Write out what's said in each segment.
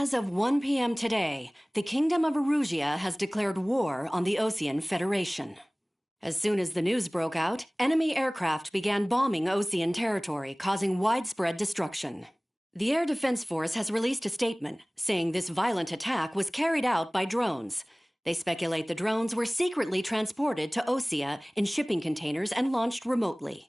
As of 1 p.m. today, the Kingdom of Erusia has declared war on the Osean Federation. As soon as the news broke out, enemy aircraft began bombing Osean territory, causing widespread destruction. The Air Defense Force has released a statement saying this violent attack was carried out by drones. They speculate the drones were secretly transported to Osea in shipping containers and launched remotely.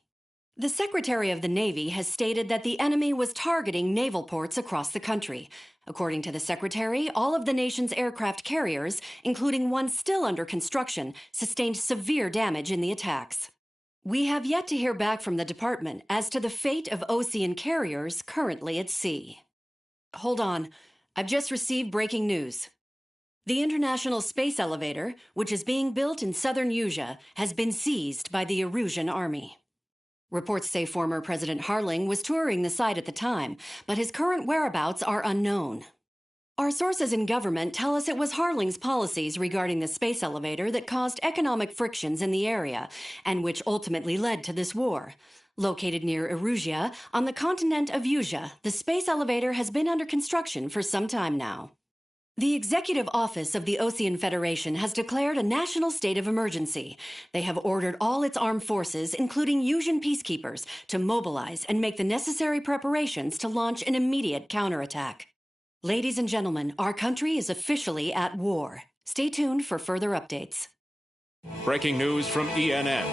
The Secretary of the Navy has stated that the enemy was targeting naval ports across the country. According to the Secretary, all of the nation's aircraft carriers, including one still under construction, sustained severe damage in the attacks. We have yet to hear back from the department as to the fate of Osean carriers currently at sea. Hold on. I've just received breaking news. The International Space Elevator, which is being built in southern Usea, has been seized by the Erusian army. Reports say former President Harling was touring the site at the time, but his current whereabouts are unknown. Our sources in government tell us it was Harling's policies regarding the space elevator that caused economic frictions in the area, and which ultimately led to this war. Located near Erusia, on the continent of Usea, the space elevator has been under construction for some time now. The Executive Office of the Osean Federation has declared a national state of emergency. They have ordered all its armed forces, including Usian peacekeepers, to mobilize and make the necessary preparations to launch an immediate counterattack. Ladies and gentlemen, our country is officially at war. Stay tuned for further updates. Breaking news from ENN.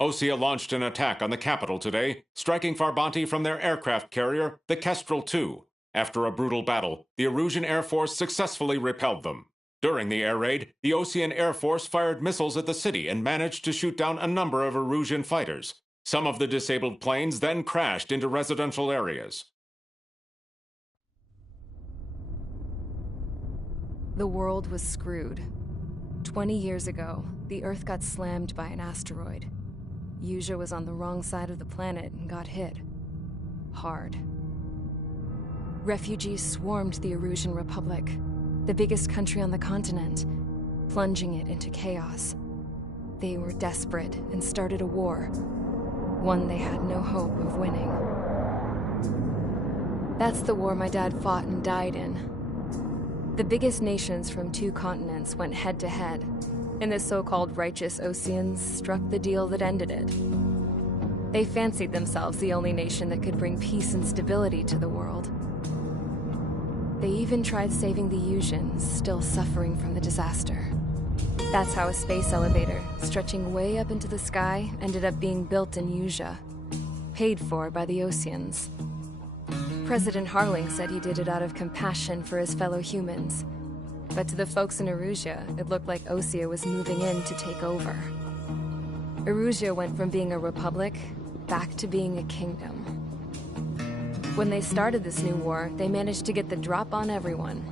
Osea launched an attack on the capital today, striking Farbanti from their aircraft carrier, the Kestrel II. After a brutal battle, the Erusian Air Force successfully repelled them. During the air raid, the Osean Air Force fired missiles at the city and managed to shoot down a number of Erusian fighters. Some of the disabled planes then crashed into residential areas. The world was screwed. 20 years ago, the Earth got slammed by an asteroid. Usea was on the wrong side of the planet and got hit. Hard. Refugees swarmed the Erusian Republic, the biggest country on the continent, plunging it into chaos. They were desperate and started a war, one they had no hope of winning. That's the war my dad fought and died in. The biggest nations from 2 continents went head-to-head, and the so-called righteous Oseans struck the deal that ended it. They fancied themselves the only nation that could bring peace and stability to the world. They even tried saving the Usians, still suffering from the disaster. That's how a space elevator, stretching way up into the sky, ended up being built in Usea, paid for by the Oseans. President Harling said he did it out of compassion for his fellow humans. But to the folks in Erusia, it looked like Osea was moving in to take over. Erusia went from being a republic back to being a kingdom. When they started this new war, they managed to get the drop on everyone.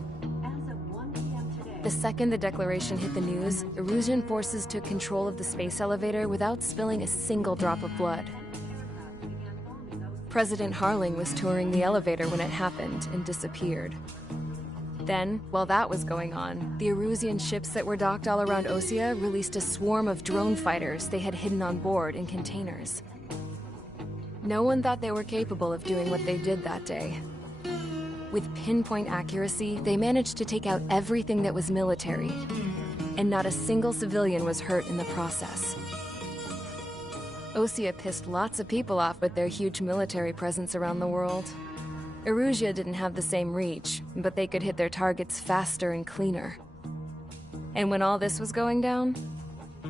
The second the declaration hit the news, Erusian forces took control of the space elevator without spilling a single drop of blood. President Harling was touring the elevator when it happened and disappeared. Then, while that was going on, the Erusian ships that were docked all around Osea released a swarm of drone fighters they had hidden on board in containers. No one thought they were capable of doing what they did that day. With pinpoint accuracy, they managed to take out everything that was military, and not a single civilian was hurt in the process. Osea pissed lots of people off with their huge military presence around the world. Erusia didn't have the same reach, but they could hit their targets faster and cleaner. And when all this was going down,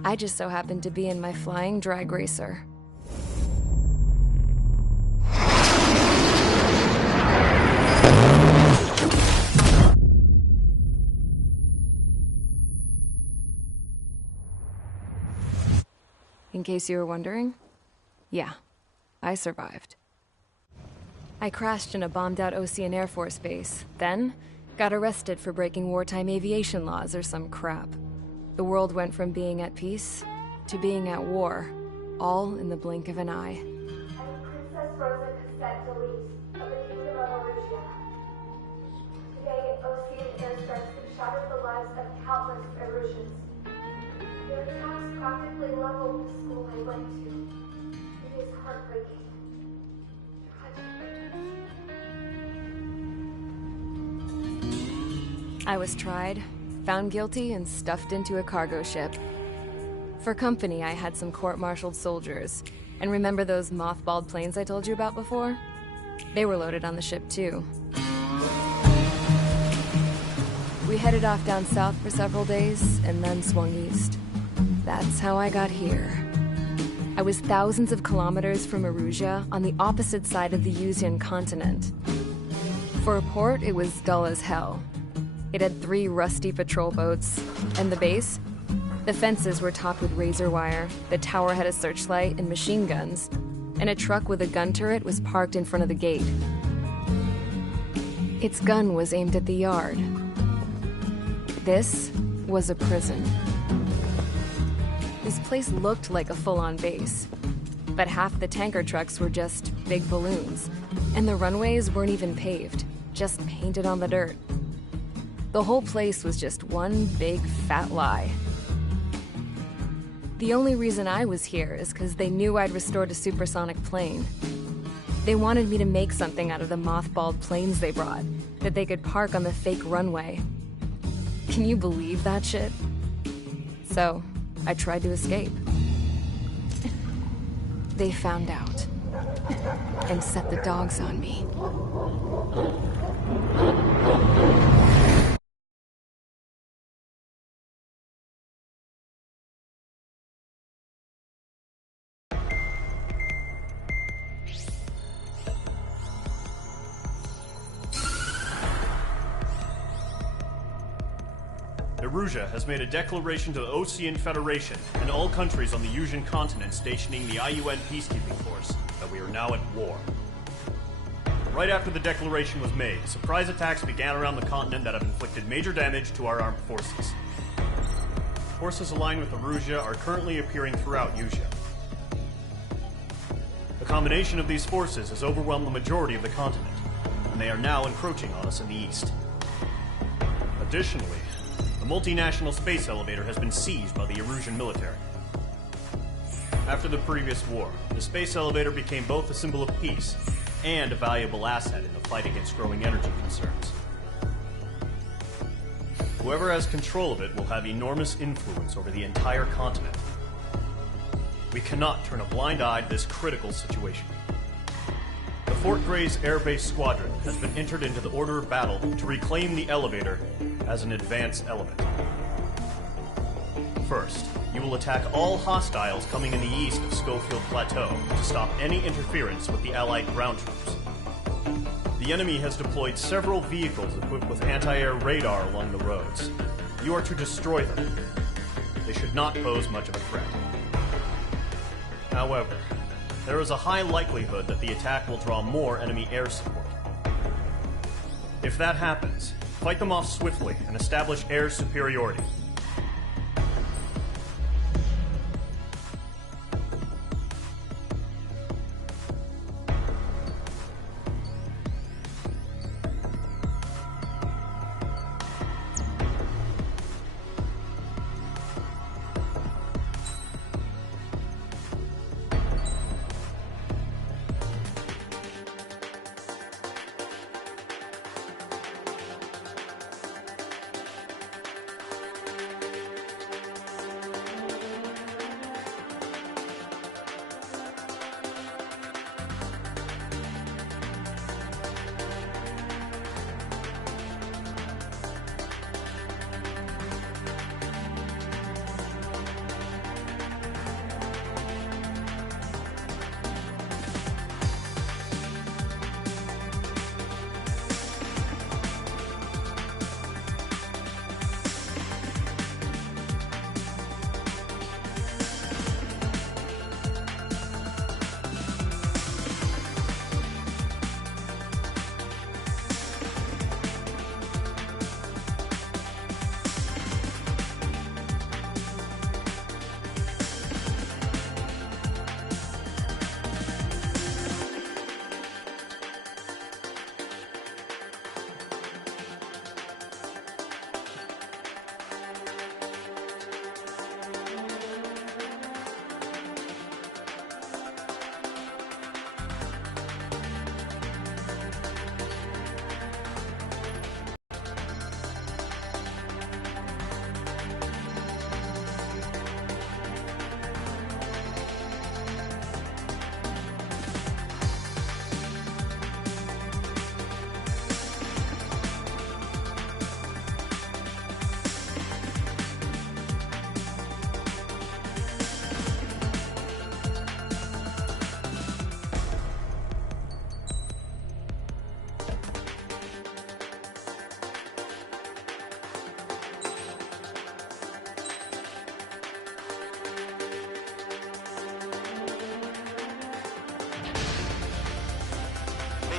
I just so happened to be in my flying drag racer. In case you were wondering, yeah, I survived. I crashed in a bombed-out Osean Air Force base, then got arrested for breaking wartime aviation laws or some crap. The world went from being at peace to being at war, all in the blink of an eye. Princess Rosa Cassette Delise of the Kingdom of Erusia. Today, Osean airstrikes have shattered the lives of countless Erusians. Their attacks practically leveled the school I went to. It is heartbreaking. Tragic. I was tried, found guilty, and stuffed into a cargo ship. For company, I had some court-martialed soldiers. And remember those mothballed planes I told you about before? They were loaded on the ship, too. We headed off down south for several days, and then swung east. That's how I got here. I was thousands of kilometers from Erusia, on the opposite side of the Yuzian continent. For a port, it was dull as hell. It had 3 rusty patrol boats, and the base? The fences were topped with razor wire, the tower had a searchlight and machine guns, and a truck with a gun turret was parked in front of the gate. Its gun was aimed at the yard. This was a prison. This place looked like a full-on base, but half the tanker trucks were just big balloons, and the runways weren't even paved, just painted on the dirt. The whole place was just one big fat lie. The only reason I was here is because they knew I'd restored a supersonic plane. They wanted me to make something out of the mothballed planes they brought, that they could park on the fake runway. Can you believe that shit? So, I tried to escape. They found out, and set the dogs on me. Erusia has made a declaration to the Osean Federation and all countries on the Yuzian continent stationing the IUN peacekeeping force that we are now at war. Right after the declaration was made, surprise attacks began around the continent that have inflicted major damage to our armed forces. Forces aligned with Erusia are currently appearing throughout Yusia. The combination of these forces has overwhelmed the majority of the continent, and they are now encroaching on us in the east. Additionally, the multinational space elevator has been seized by the Erusian military. After the previous war, the space elevator became both a symbol of peace and a valuable asset in the fight against growing energy concerns. Whoever has control of it will have enormous influence over the entire continent. We cannot turn a blind eye to this critical situation. The Fort Gray's Air Base Squadron has been entered into the order of battle to reclaim the elevator as an advanced element. First, you will attack all hostiles coming in the east of Schofield Plateau to stop any interference with the Allied ground troops. The enemy has deployed several vehicles equipped with anti-air radar along the roads. You are to destroy them. They should not pose much of a threat. However, there is a high likelihood that the attack will draw more enemy air support. If that happens, fight them off swiftly and establish air superiority.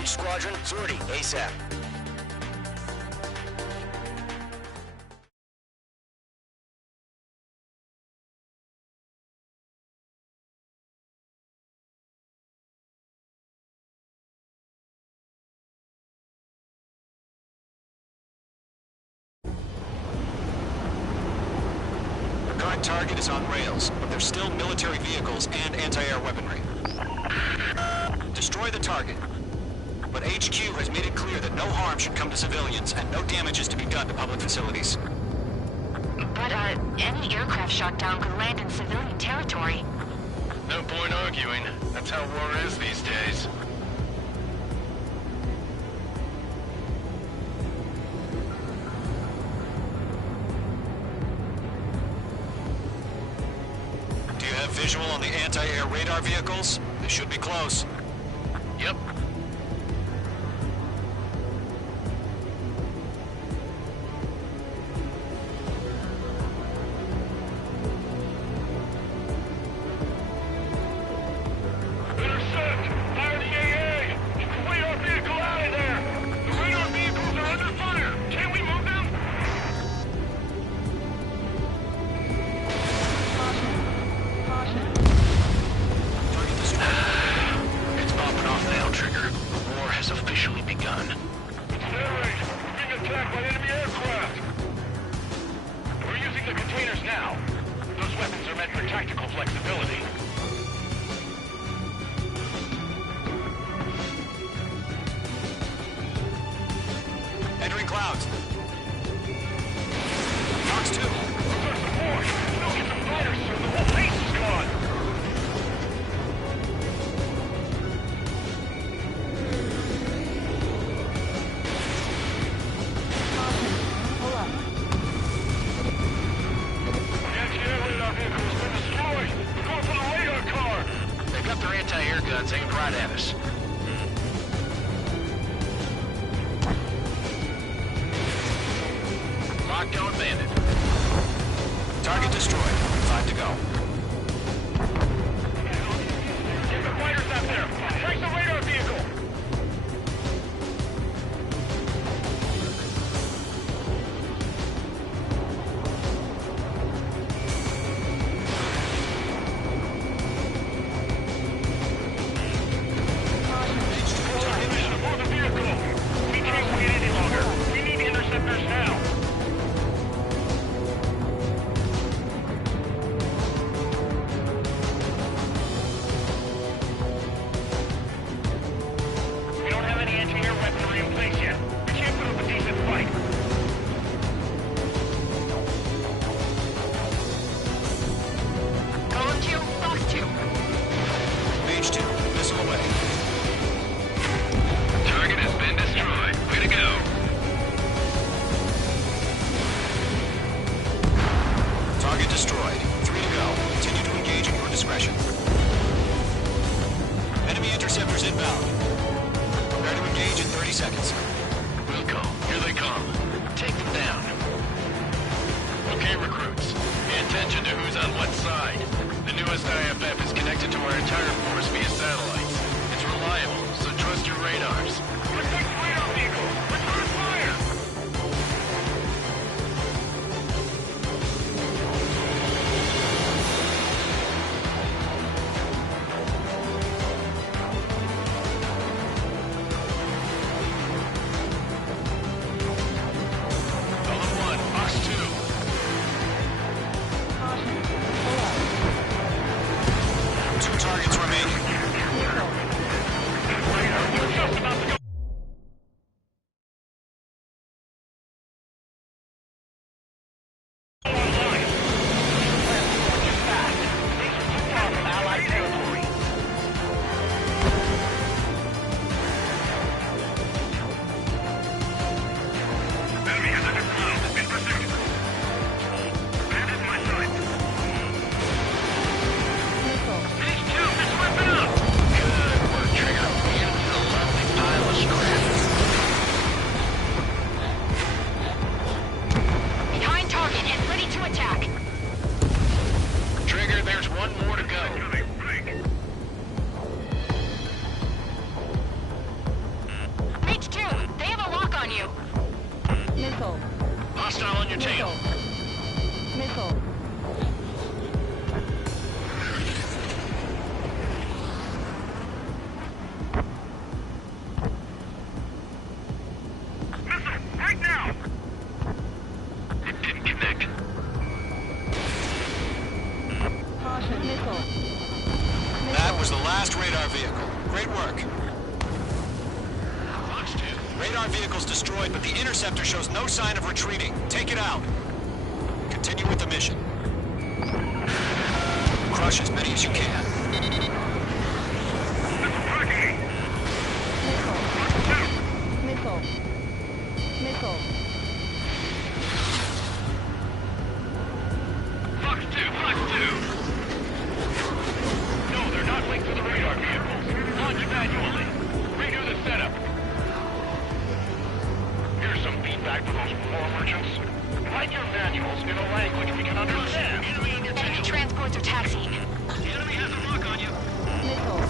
Each squadron, sortie, ASAP. The current target is on rails, but there's still military vehicles and anti-air weaponry. Destroy the target. But HQ has made it clear that no harm should come to civilians and no damage is to be done to public facilities. But, any aircraft shot down could land in civilian territory. No point arguing. That's how war is these days. Do you have visual on the anti-air radar vehicles? They should be close. Yep. Intercept! Fire the AA! Flee our vehicle out of there! The radar vehicles are under fire! Can we move them? Target destroyed. It's popping off now, Trigger. The war has officially begun. Accelerate! We're being attacked by enemy aircraft! We're using the containers now. Those weapons are meant for tactical flexibility. Entering clouds. Fox 2. Those are support! Don't get some fighters soon, the whole base is gone! The anti-air radar vehicle has been destroyed! We're going for the radar car! They got their anti-air guns aimed right at us. Lockdown bandit. Target destroyed. 5 to go. Get the fighters out there! Trace the radar vehicle! Mission aboard the vehicle! We can't wait any longer! We need interceptors now! We don't have any anti-air weaponry in place yet. We can't put up a decent fight. Golem 2, Fox 2. Mage 2. Missile away. Target has been destroyed. Way to go. Target destroyed. 3 to go. Continue to engage at your discretion. Enemy interceptors inbound. Prepare to engage in 30 seconds. Wilco, here they come. Take them down. Okay, recruits. Pay attention to who's on what side. The newest IFF is connected to our entire force via satellites. It's reliable, so trust your radars. Protect the radar vehicle! Return fire! Golem 1, Fox 2. 2 targets remaining. was the last radar vehicle. Great work. Fox 2. Radar vehicle's destroyed, but the interceptor shows no sign of retreating. Take it out. Continue with the mission. Crush as many as you can. Missile. Fox 2! No, they're not linked to the radar vehicles. Launch manually. Redo the setup. Here's some feedback for those war merchants. Write your manuals in a language we can understand. Enemy transports are taxiing. The enemy has a lock on you. Missile.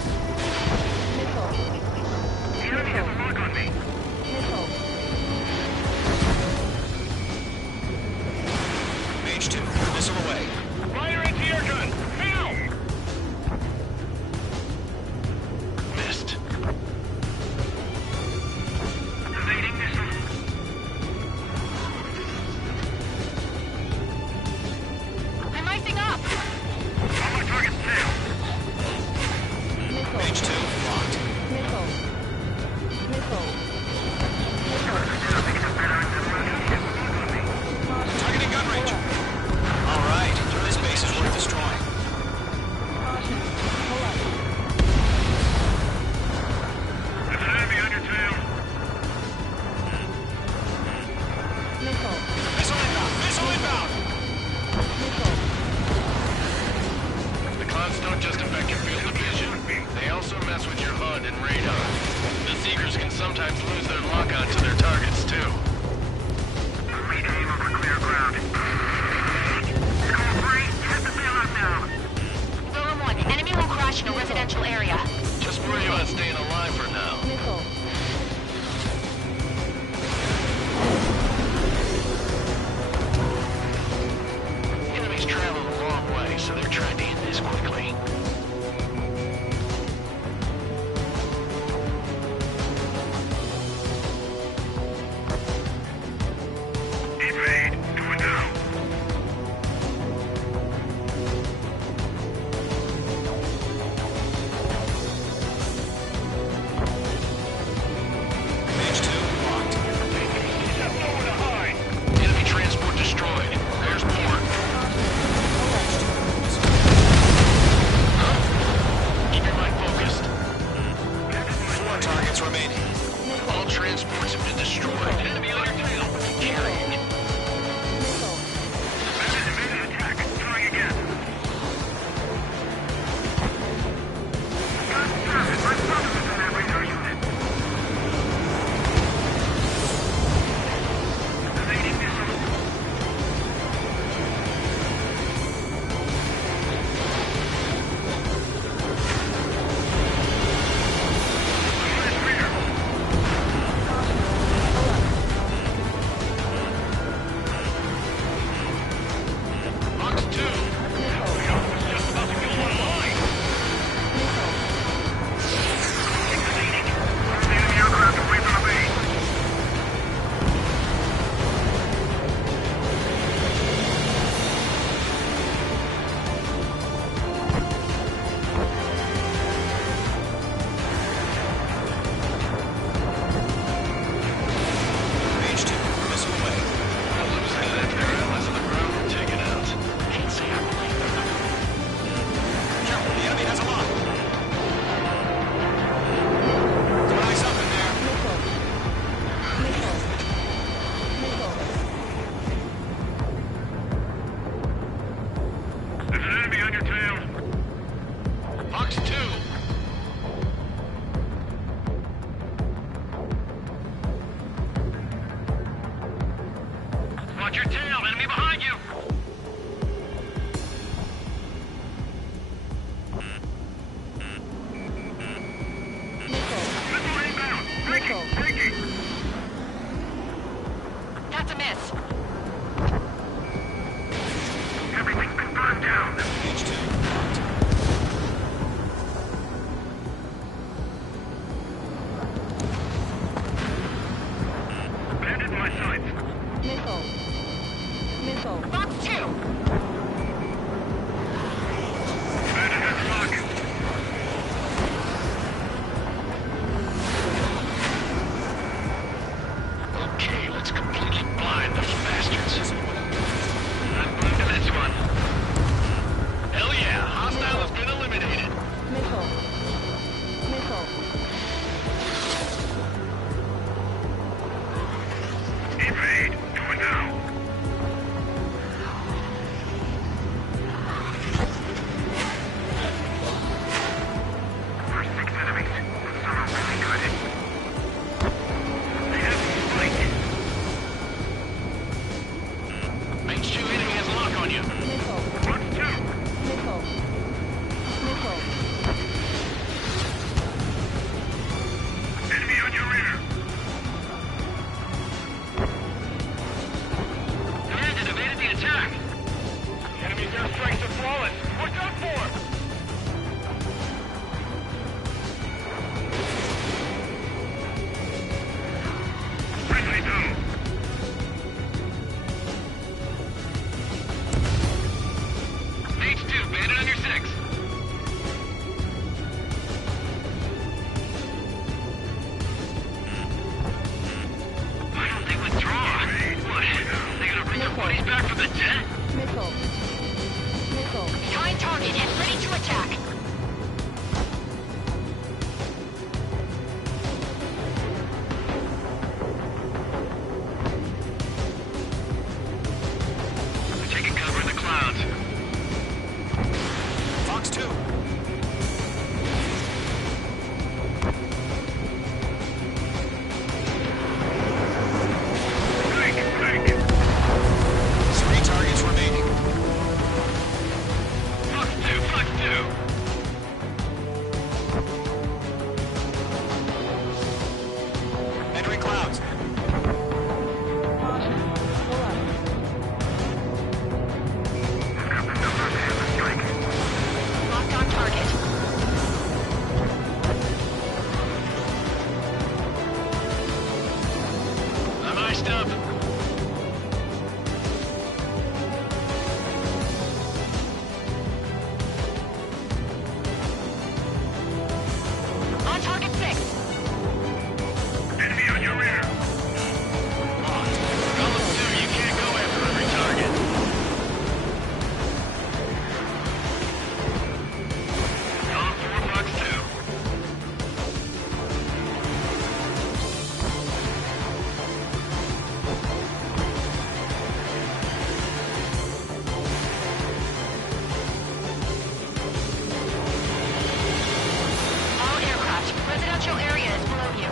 The enemy has a lock on me. Mage 2, missile away. Fire anti-air gun! Now! Missed. Evading missile. I'm icing up. On my target's tail. Mage 2, locked. Targeting gun range. All right, this base is worth destroying. There's an enemy on your tail. Missile inbound! Missile inbound! The clouds don't just affect your field of vision. They also mess with your HUD and radar. The Seekers can sometimes lose their lock-on to their targets, too. Read aim over clear ground. Call 3, hit the payload now. Rover 1, enemy will crash in a residential area. Just worry about staying alive for now. Enemies travel a long way, so they're trying to end this quickly. Evade. Going down. industrial area is below you.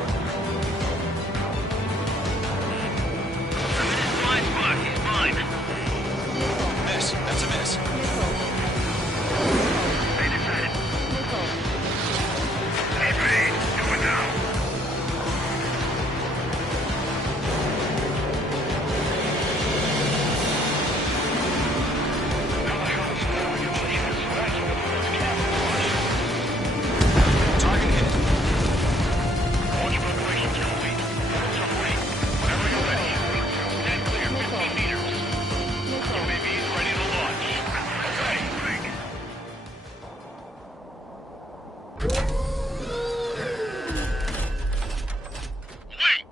I'm in his blind spot. He's mine. Miss. That's a miss. They decided. Need raid. Do it now. Target hit. Launch preparations complete. So wait. Whenever you're ready. Stand clear 15 meters. UAV is ready to launch. Okay. Wait.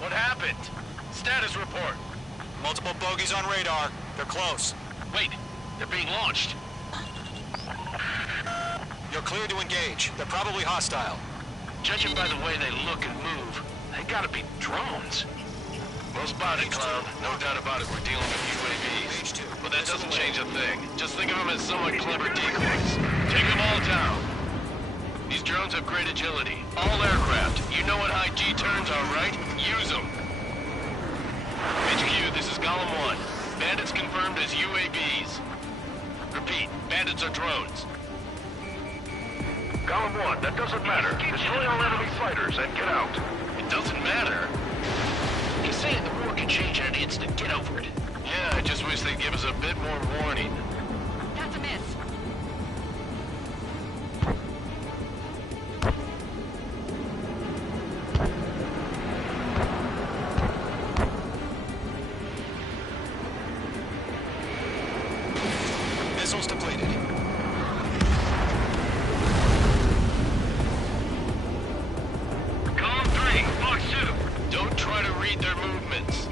What happened? Status report. Multiple bogies on radar. They're close. Wait, they're being launched. You're clear to engage. They're probably hostile. Judging by the way they look and move, they gotta be drones. Well spotted, Cloud. No doubt about it, we're dealing with UAVs. But that doesn't change a thing. Just think of them as somewhat clever decoys. Take them all down. These drones have great agility. All aircraft. You know what high G turns are, right? Use them. HQ, this is Golem 1. Bandits confirmed as UAVs. Repeat, bandits are drones. Golem 1, that doesn't matter. Destroy all enemy fighters and get out. It doesn't matter. He's saying the war can change in an instant. Get over it. Yeah, I just wish they'd give us a bit more warning. That's a miss. Missiles depleted. Column 3, Fox 2. Don't try to read their movements.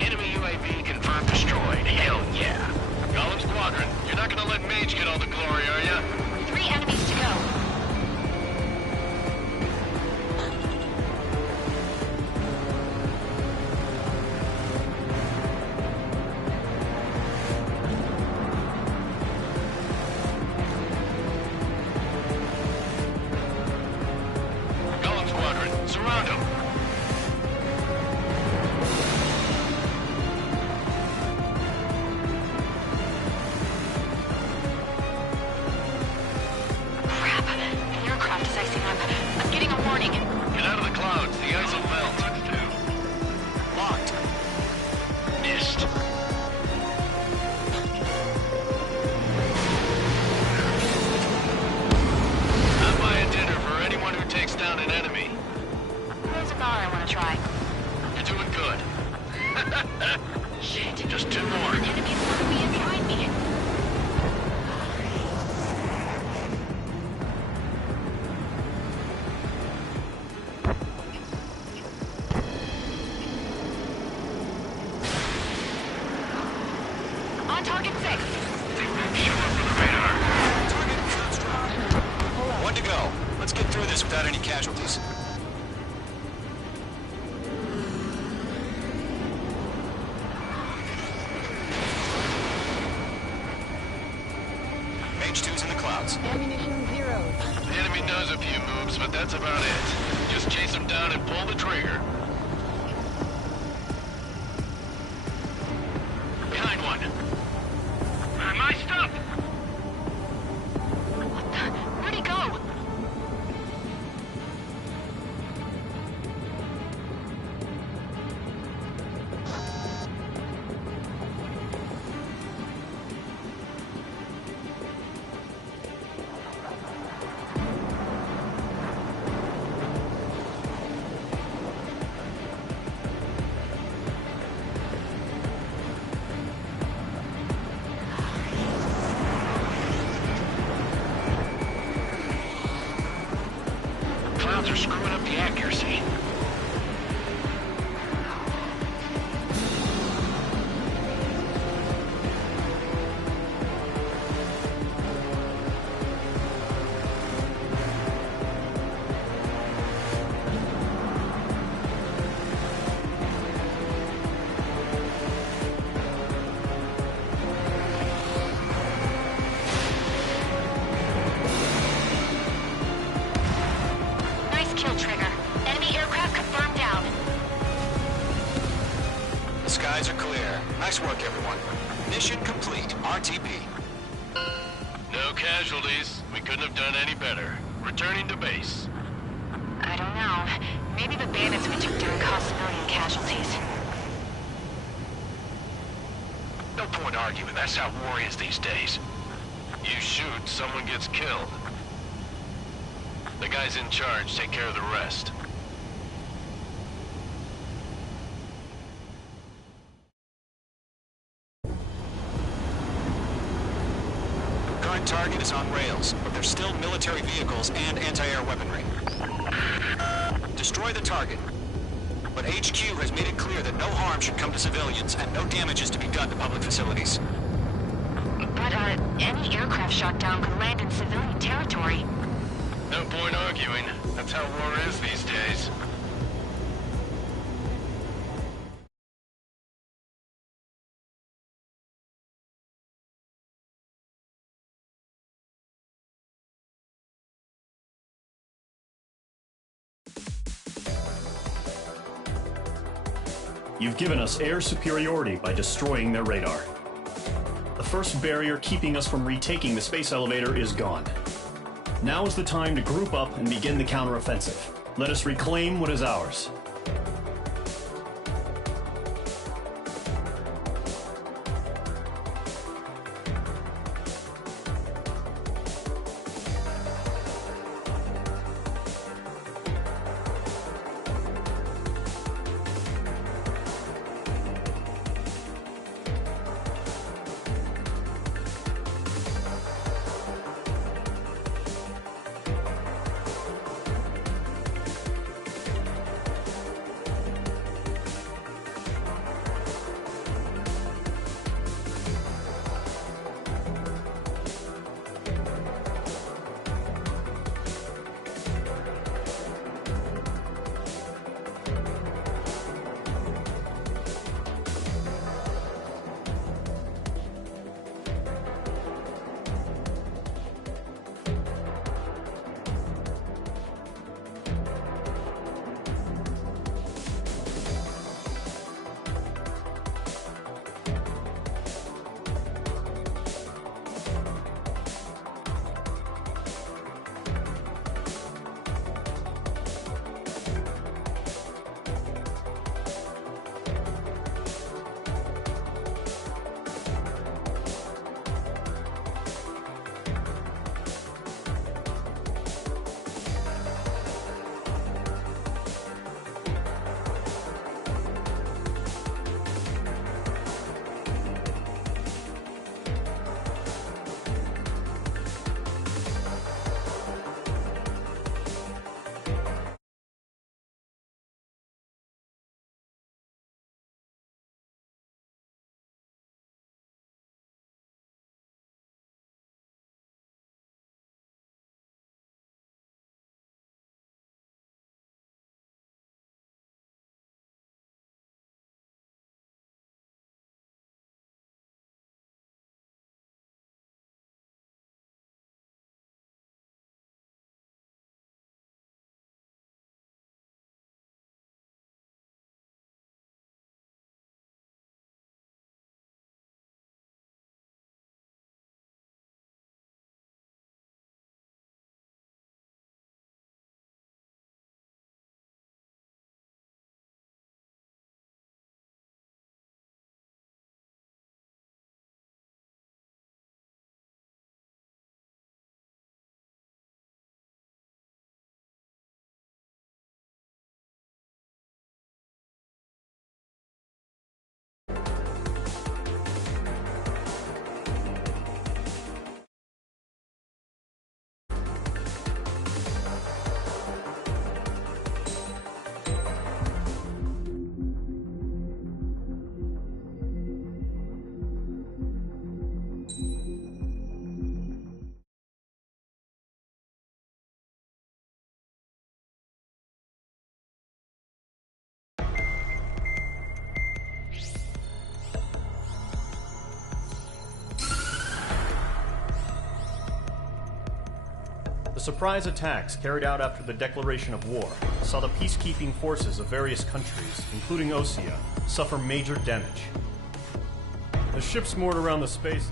Enemy UAV confirmed destroyed. Hell yeah. Golem Squadron, you're not gonna let Mage get all the glory, are ya? 3 enemies to go. Golem Squadron, surround them. Crap. The aircraft is icing up. I'm getting a warning. Get out of the clouds, the ice will melt. Locked. Missed. I'll buy a dinner for anyone who takes down an enemy. There's a bar I want to try. You're doing good. Shit. Just 2 more. Enemies want to be inside me. On target 6. Show up for the radar. Target construct. 1 to go. Let's get through this without any casualties. H2's in the clouds. Ammunition 0. The enemy knows a few moves, but that's about it. Just chase them down and pull the trigger. Behind one. My stuff. What the? Where'd he go? Nice work, everyone. Mission complete. RTB. No casualties. We couldn't have done any better. Returning to base. I don't know. Maybe the bandits we took down caused civilian casualties. No point arguing. That's how war is these days. You shoot, someone gets killed. The guys in charge take care of the rest. Current target is on rails, but there's still military vehicles and anti-air weaponry. Destroy the target. But HQ has made it clear that no harm should come to civilians and no damage is to be done to public facilities. But, any aircraft shot down could land in civilian territory. No point arguing. That's how war is these days. You've given us air superiority by destroying their radar. The first barrier keeping us from retaking the space elevator is gone. Now is the time to group up and begin the counteroffensive. Let us reclaim what is ours. The surprise attacks carried out after the declaration of war saw the peacekeeping forces of various countries, including Osea, suffer major damage. The ship's moored around the space.